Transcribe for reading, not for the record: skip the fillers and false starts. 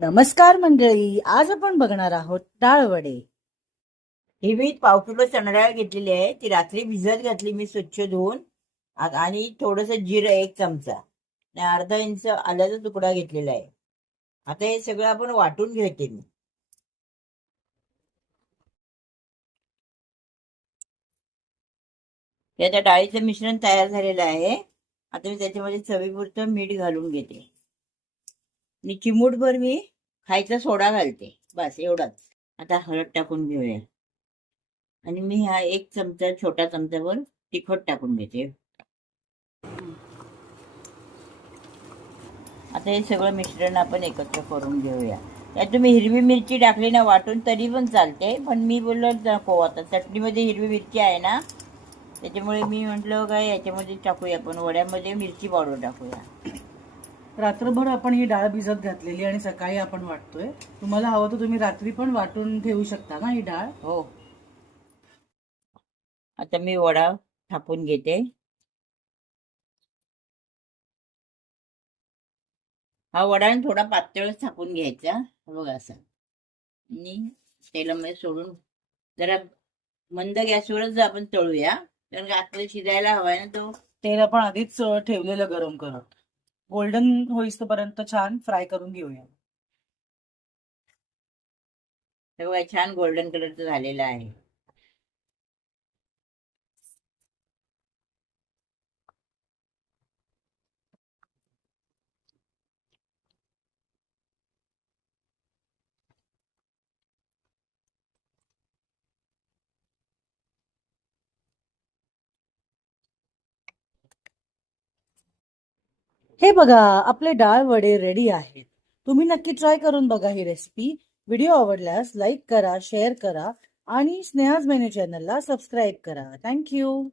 नमस्कार मंडळी, आज आपण बघणार आहोत डाळ वडे. ही मी पाव किलो चणा डाळ घेतलेली आहे. ती रात्री भिजत घातली मी स्वच्छ धुवून. आणि थोडस जिरं 1 चमचा आणि अर्धा इंच आल्याचा तुकडा घेतलेला आहे. आता हे सगळं आपण वाटून घ्यायचे. मी त्या डाळीचं मिश्रण तयार झालेलं आहे. आता मी त्याच्यामध्ये चवीपुरतं मीठ घालून घेते आणि चिमूटभर मी खायचा सोडा घालते, बस एवढाच. आता हळद टाकून घेऊया आणि मी हा 1 चमचा छोटा चमचाभर तिखट टाकून घेते. आता हे सगळं मिश्रण आपण एकत्र करून घेऊया. त्यात तुम्ही हिरवी मिरची टाकली ना वाटून तरी पण चालते, पण मी बोललो नको, आता चटणीमध्ये हिरवी मिरची आहे ना, त्याच्यामुळे मी म्हटलं काय याच्यामध्ये टाकूया, आपण वड्यामध्ये मिरची पावडर टाकूया. रात्रभर आपण ही डाळ भिजत घातलेली आणि सकाळी आपण वाटतोय. तुम्हाला हवं तर तुम्ही रात्री पण वाटून ठेवू शकता ना ही डाळ. हो, आता मी वडा थापून घेते. हा वडा थोडा पातळच थापून घ्यायचा, बघा असं. आणि तेलामध्ये सोडून जरा मंद गॅसवरच आपण तळूया, कारण आतमध्ये शिजायला हवाय ना तो. तेल आपण आधीच ठेवलेलं गरम करत, गोल्डन होईस्तोपर्यंत छान फ्राय करून घेऊया. हे बघा छान गोल्डन कलरचं झालेलं आहे. हे बघा, आपले डाळ वडे रेडी आहेत. तुम्ही नक्की ट्राय करून बघा ही रेसिपी. व्हिडिओ आवडल्यास लाईक करा, शेअर करा आणि स्नेहाज मेनू चॅनलला सबस्क्राईब करा. थँक्यू.